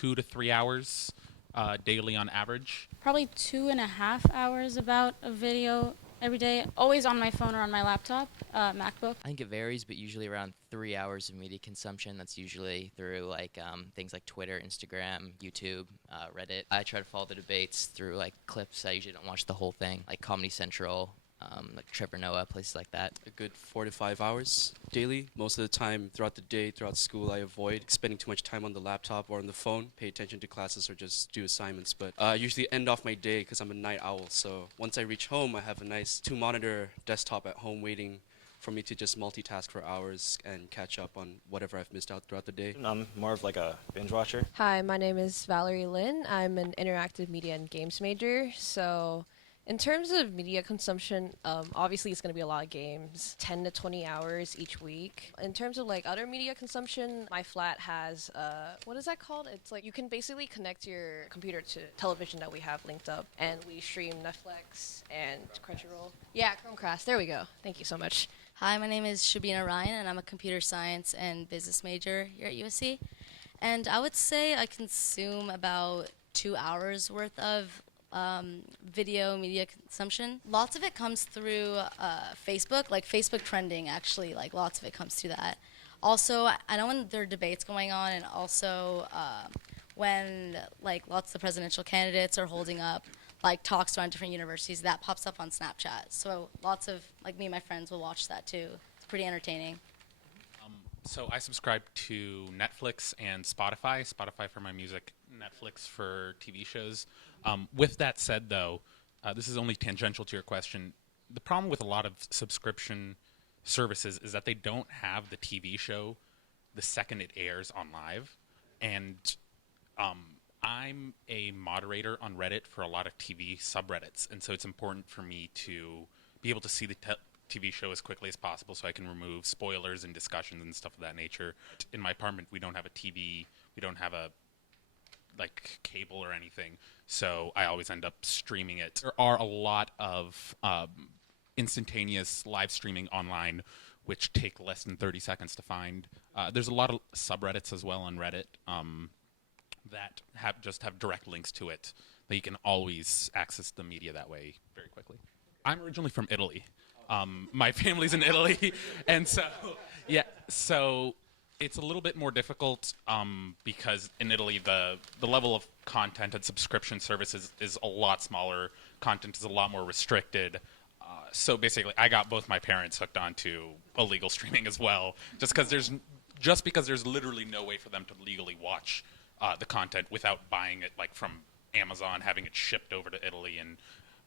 2 to 3 hours daily on average. Probably 2.5 hours about of video every day, always on my phone or on my laptop, MacBook. I think it varies, but usually around 3 hours of media consumption. That's usually through like things like Twitter, Instagram, YouTube, Reddit. I try to follow the debates through like clips. I usually don't watch the whole thing, like Comedy Central, like Trevor Noah, places like that. A good 4 to 5 hours daily. Most of the time throughout the day, throughout school, I avoid spending too much time on the laptop or on the phone. Pay attention to classes or just do assignments. But I usually end off my day because I'm a night owl. So once I reach home, I have a nice 2-monitor desktop at home waiting for me to just multitask for hours and catch up on whatever I've missed out throughout the day. I'm more of like a binge watcher. Hi, my name is Valerie Lin. I'm an interactive media and games major. So in terms of media consumption, obviously it's going to be a lot of games, 10 to 20 hours each week. In terms of like other media consumption, my flat has, what is that called? It's like you can basically connect your computer to television that we have linked up, and we stream Netflix and Crunchyroll. Yeah, Chromecast. There we go. Thank you so much. Hi, my name is Shabina Ryan, and I'm a computer science and business major here at USC. And I would say I consume about 2 hours worth of video media consumption. Lots of it comes through Facebook, like Facebook trending, actually, like lots of it comes through that. Also, I know when there are debates going on, and also when like lots of the presidential candidates are holding up like talks around different universities, that pops up on Snapchat. So lots of, like me and my friends will watch that too. It's pretty entertaining. So I subscribe to Netflix and Spotify. Spotify for my music, Netflix for TV shows. With that said, though, this is only tangential to your question. The problem with a lot of subscription services is that they don't have the TV show the second it airs on live. And I'm a moderator on Reddit for a lot of TV subreddits, and so it's important for me to be able to see the TV show as quickly as possible so I can remove spoilers and discussions and stuff of that nature. In my apartment, we don't have a TV, we don't have a like cable or anything, so I always end up streaming it. There are a lot of instantaneous live streaming online which take less than 30 seconds to find. There's a lot of subreddits as well on Reddit that have direct links to it, that you can always access the media that way very quickly. I'm originally from Italy. My family's in Italy, and so it's a little bit more difficult because in Italy the level of content and subscription services is a lot smaller. Content is a lot more restricted. So basically, I got both my parents hooked onto illegal streaming as well, just because there's literally no way for them to legally watch the content without buying it like from Amazon, having it shipped over to Italy, and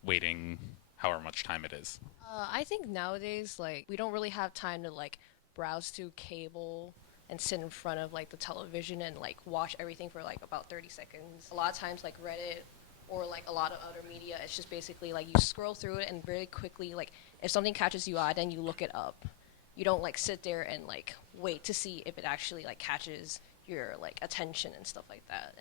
waiting however much time it is. I think nowadays, like, we don't really have time to like browse through cable and sit in front of like the television and like watch everything for like about 30 seconds. A lot of times, like Reddit or like a lot of other media, it's just basically like you scroll through it and very quickly, like, if something catches you eye, then you look it up. You don't like sit there and like wait to see if it actually like catches your like attention and stuff like that.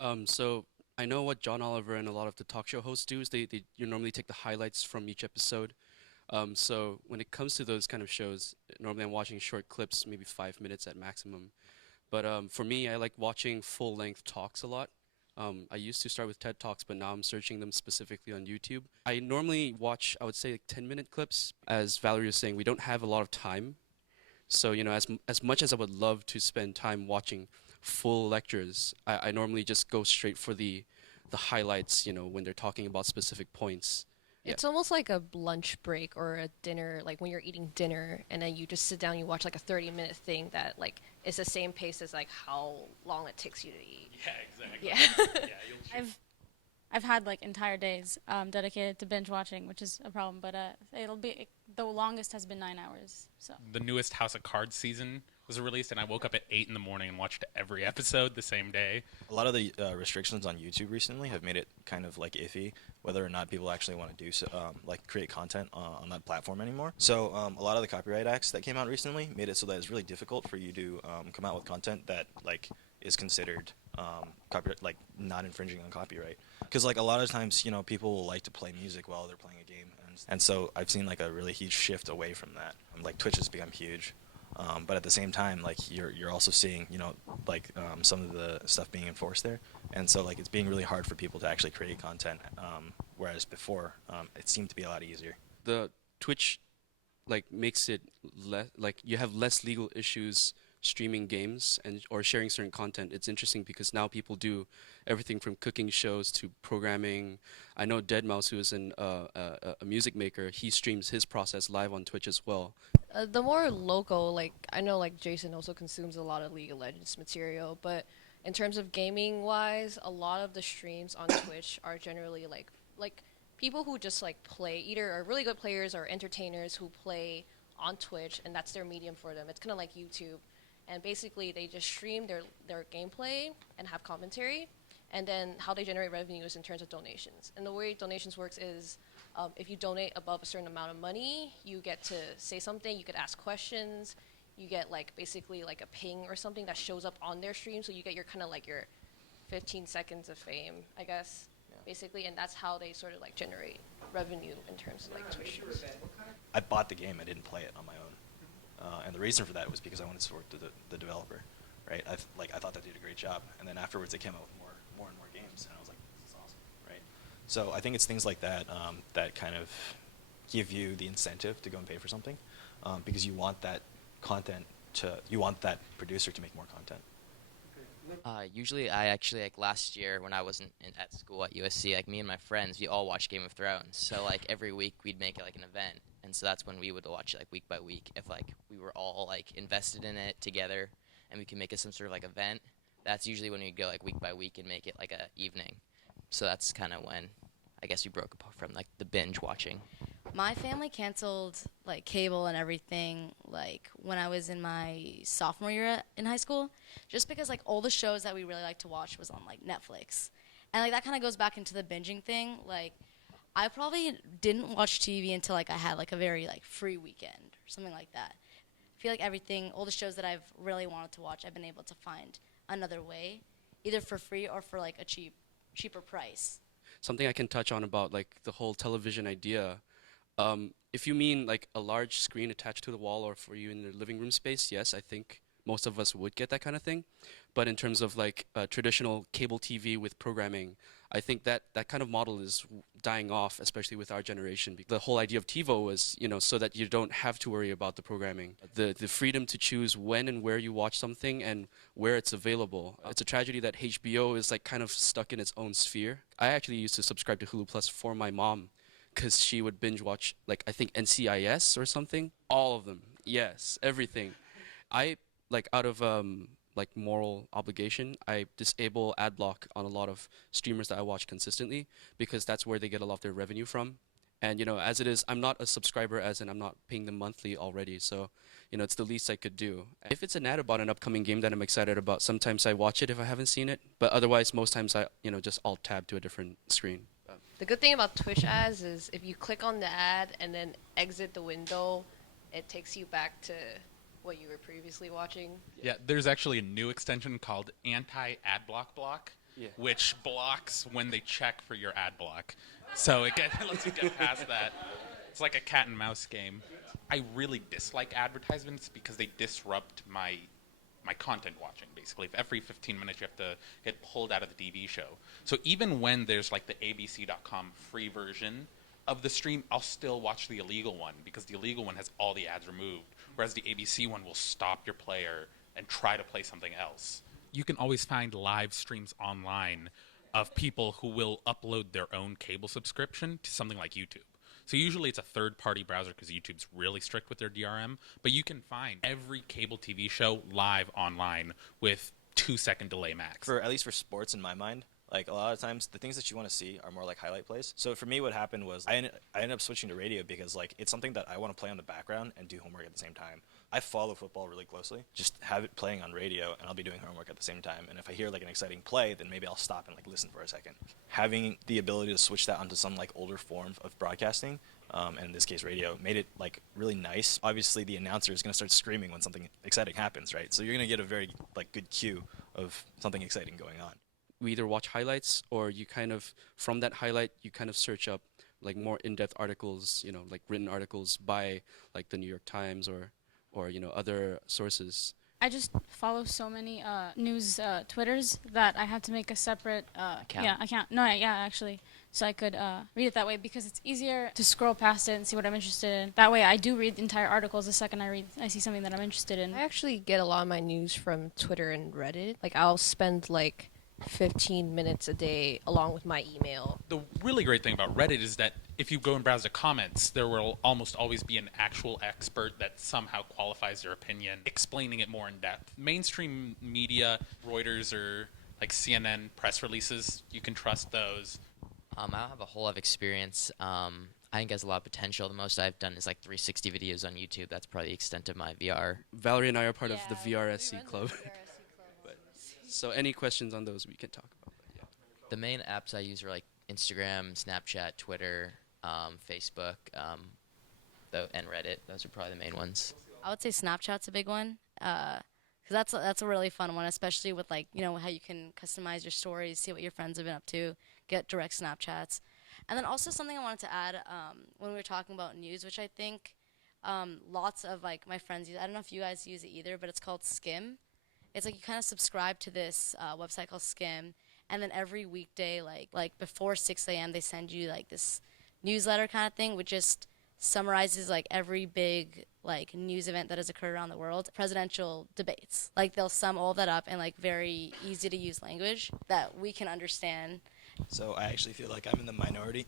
And So I know what John Oliver and a lot of the talk show hosts do is you normally take the highlights from each episode. So when it comes to those kind of shows, normally I'm watching short clips, maybe 5 minutes at maximum. But for me, I like watching full-length talks a lot. I used to start with TED Talks, but now I'm searching them specifically on YouTube. I normally watch, I would say, like 10-minute clips. As Valerie was saying, we don't have a lot of time. So, as much as I would love to spend time watching full lectures, I normally just go straight for the highlights, when they're talking about specific points. Yeah. it's almost like a lunch break or a dinner, like when you're eating dinner and then you just sit down, you watch like a 30-minute thing that like is the same pace as like how long it takes you to eat. Yeah, exactly. Yeah. I've had like entire days dedicated to binge watching, which is a problem, but the longest has been 9 hours. So The newest House of Cards season was released, and I woke up at 8 in the morning and watched every episode the same day. A lot of the restrictions on YouTube recently have made it kind of like iffy whether or not people actually want to do so, like create content on that platform anymore. So a lot of the copyright acts that came out recently made it so that it's really difficult for you to come out with content that like is considered copyright, like not infringing on copyright. Because like a lot of times, people will like to play music while they're playing a game, and so I've seen like a really huge shift away from that. Like Twitch has become huge. But at the same time, like you're also seeing, like some of the stuff being enforced there, and so like it's being really hard for people to actually create content. Whereas before, it seemed to be a lot easier. The Twitch like makes it less like you have less legal issues streaming games and or sharing certain content. It's interesting because now people do everything from cooking shows to programming. I know Deadmau5, who is a music maker, he streams his process live on Twitch as well. The more local, like I know, like Jason also consumes a lot of League of Legends material, but in terms of gaming wise, a lot of the streams on Twitch are generally like people who just like play, either are really good players or entertainers who play on Twitch, and that's their medium for them. It's kind of like YouTube, and basically they just stream their gameplay and have commentary, and then how they generate revenue is in terms of donations. And the way donations works is if you donate above a certain amount of money, you get to say something, you could ask questions, you get like basically like a ping or something that shows up on their stream, so you get your kind of like your 15 seconds of fame, I guess, basically, and that's how they sort of like generate revenue in terms of like Twitch streams. I bought the game. I didn't play it on my own, and the reason for that was because I wanted to work with the developer, right? I thought they did a great job, and then afterwards they came out with more and more games, and I was like, this is awesome, right? So I think it's things like that that kind of give you the incentive to go and pay for something, because you want that you want that producer to make more content. Usually, I actually like last year when I wasn't at school at USC, like me and my friends, we all watched Game of Thrones. So like every week we'd make it like an event, and so that's when we would watch it like week by week. If like we were all like invested in it together, and we could make it some sort of like event, that's usually when we'd go like week by week and make it like a evening. So that's kind of when I guess we broke apart from like the binge watching. My family canceled like cable and everything like when I was in my sophomore year in high school, just because like all the shows that we really liked to watch was on like Netflix, and like that kind of goes back into the binging thing. Like I probably didn't watch TV until like I had like a very like free weekend or something like that. I feel like everything, all the shows that I've really wanted to watch, I've been able to find another way, either for free or for like a cheaper price. Something I can touch on about like the whole television idea. If you mean like a large screen attached to the wall or for you in the living room space, yes, I think most of us would get that kind of thing. But in terms of like traditional cable TV with programming, I think that kind of model is dying off, especially with our generation. The whole idea of TiVo was, so that you don't have to worry about the programming. The freedom to choose when and where you watch something and where it's available. It's a tragedy that HBO is like kind of stuck in its own sphere. I actually used to subscribe to Hulu Plus for my mom, because she would binge watch, like, I think NCIS or something. All of them. Yes, everything. I, like, out of, like, moral obligation, I disable ad block on a lot of streamers that I watch consistently, because that's where they get a lot of their revenue from. And, as it is, I'm not a subscriber, as in I'm not paying them monthly already, so, it's the least I could do. If it's an ad about an upcoming game that I'm excited about, sometimes I watch it if I haven't seen it, but otherwise, most times I, just alt-tab to a different screen. The good thing about Twitch ads is if you click on the ad and then exit the window, it takes you back to what you were previously watching. Yeah, there's actually a new extension called Anti-Ad Block, which blocks when they check for your ad block. So it lets you get past that. It's like a cat and mouse game. I really dislike advertisements because they disrupt my content watching, basically. If every 15 minutes you have to get pulled out of the TV show. So even when there's like the abc.com free version of the stream, I'll still watch the illegal one because the illegal one has all the ads removed, whereas the ABC one will stop your player and try to play something else. You can always find live streams online of people who will upload their own cable subscription to something like YouTube. So usually it's a third-party browser because YouTube's really strict with their DRM, but you can find every cable TV show live online with 2-second delay max. At least for sports, in my mind, like a lot of times the things that you want to see are more like highlight plays. So for me, what happened was I ended up switching to radio because like it's something that I want to play on the background and do homework at the same time. I follow football really closely. Just have it playing on radio, and I'll be doing homework at the same time. And if I hear like an exciting play, then maybe I'll stop and like listen for a second. Having the ability to switch that onto some like older form of broadcasting, and in this case radio, made it like really nice. Obviously, the announcer is going to start screaming when something exciting happens, right? So you're going to get a very like good cue of something exciting going on. We either watch highlights or you kind of, from that highlight, you kind of search up like more in-depth articles, like written articles by like the New York Times or or other sources? I just follow so many news Twitters that I have to make a separate account. No, yeah, actually, so I could read it that way because it's easier to scroll past it and see what I'm interested in. That way, I do read the entire articles the second I see something that I'm interested in. I actually get a lot of my news from Twitter and Reddit. Like I'll spend like 15 minutes a day along with my email. The really great thing about Reddit is that if you go and browse the comments, there will almost always be an actual expert that somehow qualifies their opinion, explaining it more in depth. Mainstream media, Reuters or like CNN press releases, you can trust those. I don't have a whole lot of experience. I think it has a lot of potential. The most I've done is like 360 videos on YouTube. That's probably the extent of my VR. Valerie and I are part of the VRSC club. So any questions on those we can talk about. But yeah. The main apps I use are like Instagram, Snapchat, Twitter, Facebook, and Reddit. Those are probably the main ones. I would say Snapchat's a big one, because that's a really fun one, especially with like how you can customize your stories, see what your friends have been up to, get direct Snapchats, and then also something I wanted to add when we were talking about news, which I think lots of like my friends use. I don't know if you guys use it either, but it's called Skim. It's like you kind of subscribe to this website called Skim, and then every weekday, like before 6 a.m., they send you like this newsletter kind of thing, which just summarizes like every big like news event that has occurred around the world. Presidential debates, like they'll sum all that up in like very easy to use language that we can understand. So I actually feel like I'm in the minority.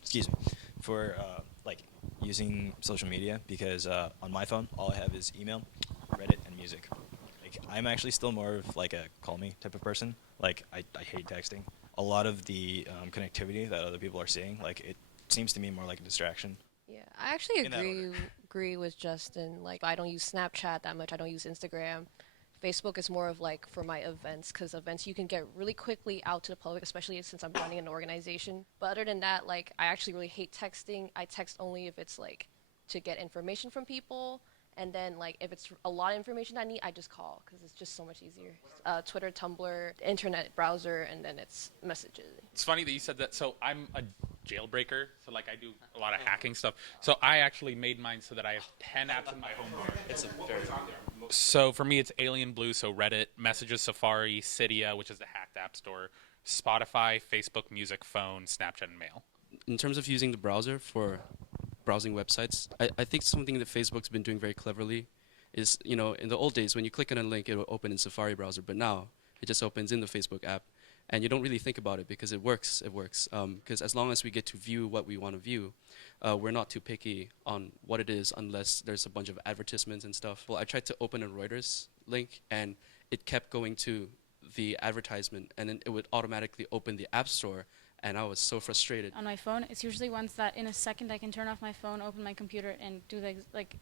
Excuse me, for like using social media because on my phone all I have is email, Reddit, and music. I'm actually still more of like a call me type of person. Like I hate texting. A lot of the connectivity that other people are seeing, like it seems to me more like a distraction. Yeah, I actually In that order. agree with Justin. Like I don't use Snapchat that much. I don't use Instagram. Facebook is more of like for my events, because events you can get really quickly out to the public, especially since I'm running an organization. But other than that, like I actually really hate texting. I text only if it's like to get information from people. And then, like, if it's a lot of information I need, I just call because it's just so much easier. Twitter, Tumblr, internet browser, and then it's messages. It's funny that you said that. So I'm a jailbreaker, so like I do a lot of hacking stuff. So I actually made mine so that I have 10 apps in my home bar. It's a very So for me, it's Alien Blue, so Reddit, Messages, Safari, Cydia, which is the hacked app store, Spotify, Facebook, Music, Phone, Snapchat, and Mail. in terms of using the browser for browsing websites, I think something that Facebook's been doing very cleverly is, in the old days, when you click on a link, it will open in Safari browser, but now it just opens in the Facebook app. And you don't really think about it because it works. Because as long as we get to view what we want to view, we're not too picky on what it is unless there's a bunch of advertisements and stuff. Well, I tried to open a Reuters link, and it kept going to the advertisement, and then it would automatically open the App Store, and I was so frustrated. On my phone, it's usually ones that in a second I can turn off my phone, open my computer, and do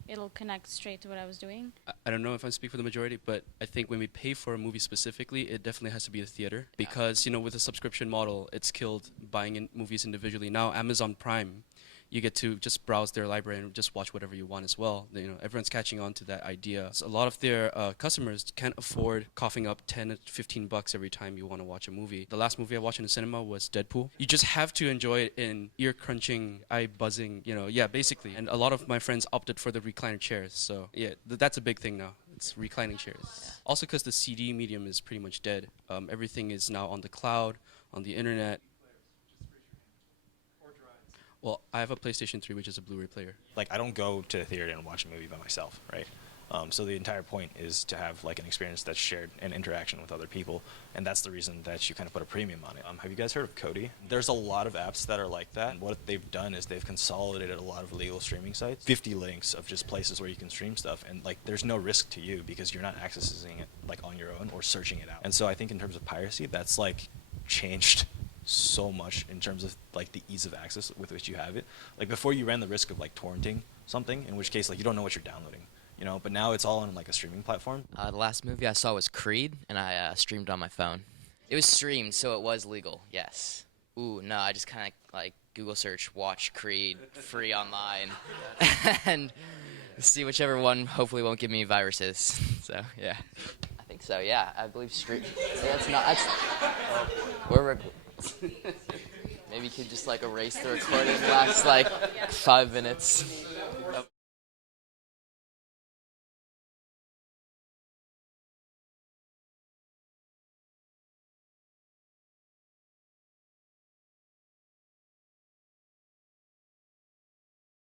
it'll connect straight to what I was doing. I don't know if I speak for the majority, but I think when we pay for a movie specifically, it definitely has to be the theater. Because, with a subscription model, it's killed buying in movies individually. Now, Amazon Prime, you get to just browse their library and just watch whatever you want as well. Everyone's catching on to that idea. So a lot of their customers can't afford coughing up $10 to $15 every time you want to watch a movie. The last movie I watched in the cinema was Deadpool. You just have to enjoy it in ear-crunching, eye-buzzing, basically. And a lot of my friends opted for the recliner chairs. So yeah, that's a big thing now. It's reclining chairs. Yeah. Also because the CD medium is pretty much dead. Everything is now on the cloud, on the internet. Well, I have a PlayStation 3, which is a Blu-ray player. Like, I don't go to the theater and watch a movie by myself, right? So the entire point is to have like an experience that's shared and interaction with other people, and that's the reason that you kind of put a premium on it. Have you guys heard of Kodi? There's a lot of apps that are like that. And what they've done is they've consolidated a lot of legal streaming sites, 50 links of just places where you can stream stuff, and like there's no risk to you because you're not accessing it like on your own or searching it out. And so I think in terms of piracy, that's like changed so much in terms of like the ease of access with which you have it. Like before, you ran the risk of like torrenting something, in which case like you don't know what you're downloading, but now it's all on like a streaming platform. The last movie I saw was Creed, and I streamed on my phone. It was streamed, so it was legal, yes. Ooh, no, I just kind of like Google search watch Creed free online and see whichever one hopefully won't give me viruses. So yeah, I think so. Yeah, I believe stream. We're maybe you could just like erase the recording last like 5 minutes.